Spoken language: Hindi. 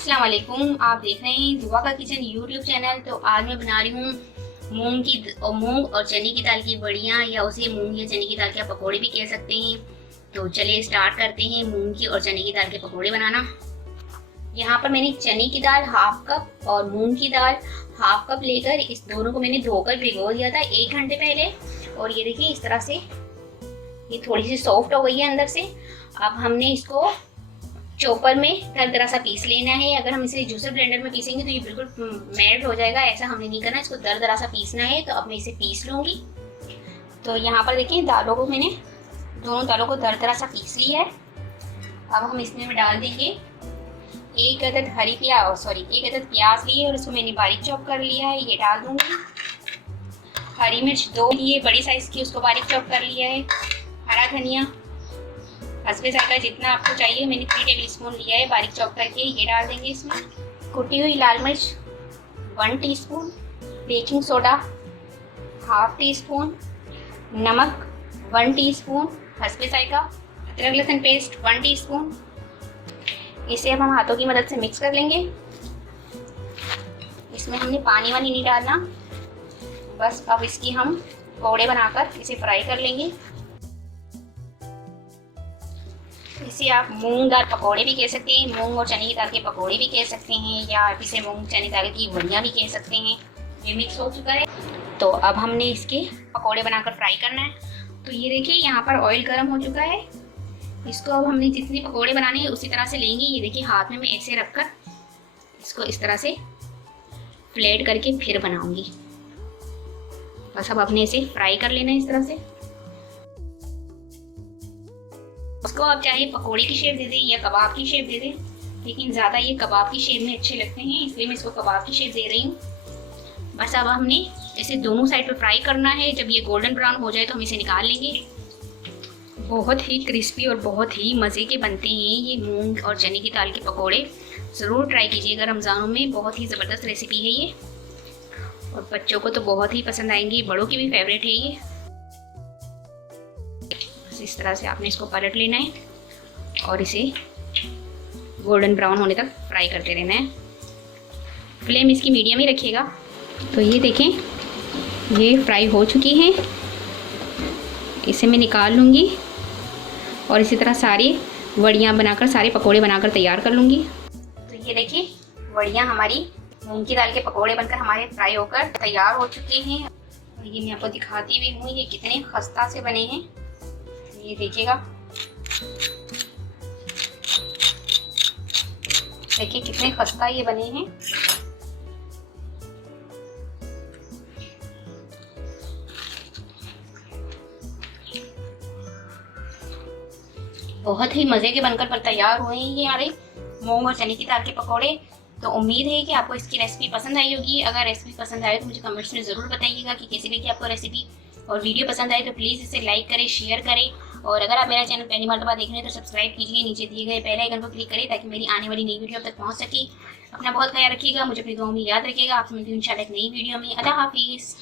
अस्सलाम वालेकुम। आप देख रहे हैं दुआ का किचन यूट्यूब चैनल। तो आज मैं बना रही हूँ मूंग और चने की दाल की बड़ियाँ, या उसे मूंग या चने की दाल के पकोड़े भी कह सकते हैं। तो चलिए स्टार्ट करते हैं मूंग की और चने की दाल के पकोड़े बनाना। यहाँ पर मैंने चने की दाल हाफ कप और मूंग की दाल हाफ कप लेकर इस दोनों को मैंने धोकर भिगो दिया था 1 घंटे पहले। और ये देखिए इस तरह से ये थोड़ी सी सॉफ्ट हो गई है अंदर से। अब हमने इसको चॉपर में दरदरा सा पीस लेना है। अगर हम इसे जूसर ब्लेंडर में पीसेंगे तो ये बिल्कुल मैड हो जाएगा, ऐसा हमने नहीं करना, इसको दरदरा सा पीसना है। तो अब मैं इसे पीस लूँगी। तो यहाँ पर देखिए दालों को मैंने दोनों दालों को दरदरा सा पीस लिया है। अब हम इसमें डाल देंगे एक अदद प्याज लिए और इसको मैंने बारीक चॉप कर लिया है, ये डाल दूँगी। हरी मिर्च 2 लिए बड़ी साइज़ की, उसको बारीक चॉप कर लिया है। हरा धनिया हस्बे जायका जितना आपको चाहिए, मैंने 3 टेबल स्पून लिया है बारीक चॉप करके, ये डाल देंगे इसमें। कुटी हुई लाल मिर्च 1 teaspoon, baking soda half tea spoon, नमक 1 टीस्पून, हस्बे जायका, अदरक लहसुन पेस्ट 1 टीस्पून। इसे अब हम हाथों की मदद से मिक्स कर लेंगे। इसमें हमने पानी वानी नहीं डालना, बस अब इसकी हम पकौड़े बनाकर इसे फ्राई कर लेंगे। इसे आप मूंग दाल पकौड़े भी कह सकते हैं, मूंग और चने की दाल के पकौड़े भी कह सकते हैं, या आप इसे मूंग चने दाल की बड़ियाँ भी कह सकते हैं। ये मिक्स हो चुका है, तो अब हमने इसके पकौड़े बनाकर फ्राई करना है। तो ये देखिए यहाँ पर ऑयल गर्म हो चुका है। इसको अब हमने जितने पकौड़े बनाने हैं उसी तरह से लेंगे। ये देखिए हाथ में मैं ऐसे रखकर इसको इस तरह से फ्लैट करके फिर बनाऊंगी। बस अब अपने इसे फ्राई कर लेना है इस तरह से। उसको आप चाहे पकोड़े की शेप दे दें या कबाब की शेप दे दें, लेकिन ज़्यादा ये कबाब की शेप में अच्छे लगते हैं, इसलिए मैं इसको कबाब की शेप दे रही हूँ। बस अब हमने इसे दोनों साइड पर फ्राई करना है। जब ये गोल्डन ब्राउन हो जाए तो हम इसे निकाल लेंगे। बहुत ही क्रिस्पी और बहुत ही मज़े के बनते हैं ये मूंग और चने की दाल के पकौड़े। ज़रूर ट्राई कीजिएगा रमज़ानों में, बहुत ही ज़बरदस्त रेसिपी है ये, और बच्चों को तो बहुत ही पसंद आएंगी, बड़ों की भी फेवरेट है ये। इस तरह से आपने इसको पलट लेना है और इसे गोल्डन ब्राउन होने तक फ्राई करते रहना है। फ्लेम इसकी मीडियम ही रखिएगा। तो ये देखें ये फ्राई हो चुकी हैं, इसे मैं निकाल लूँगी और इसी तरह सारी वड़ियाँ बनाकर, सारे पकोड़े बनाकर तैयार कर लूँगी। तो ये देखिए वड़ियाँ हमारी मूंग की दाल के पकोड़े बनकर हमारे फ्राई होकर तैयार हो चुके हैं। ये मैं आपको दिखाती भी हूँ ये कितने खस्ता से बने हैं, ये देखिएगा। देखिए कितने खस्ता ये बने हैं। बहुत ही मज़े के बनकर तैयार हुए हैं ये हमारे मूंग और चने की दाल के पकोड़े। तो उम्मीद है कि आपको इसकी रेसिपी पसंद आई होगी। अगर रेसिपी पसंद आए तो मुझे कमेंट्स में ज़रूर बताइएगा कि कैसी लगी आपको रेसिपी। और वीडियो पसंद आए तो प्लीज़ इसे लाइक करें, शेयर करें, और अगर आप मेरा चैनल पहली मर्तबा देख रहे हैं तो सब्सक्राइब कीजिए। नीचे दिए गए बेल आइकन पर क्लिक करें ताकि मेरी आने वाली नई वीडियो तक पहुंच सके। अपना बहुत ख्याल रखिएगा, मुझे अपनी दुआओं में याद रखिएगा। आपसे मिलती हूं इंशाल्लाह एक नई वीडियो में। अल्लाह हाफिज़।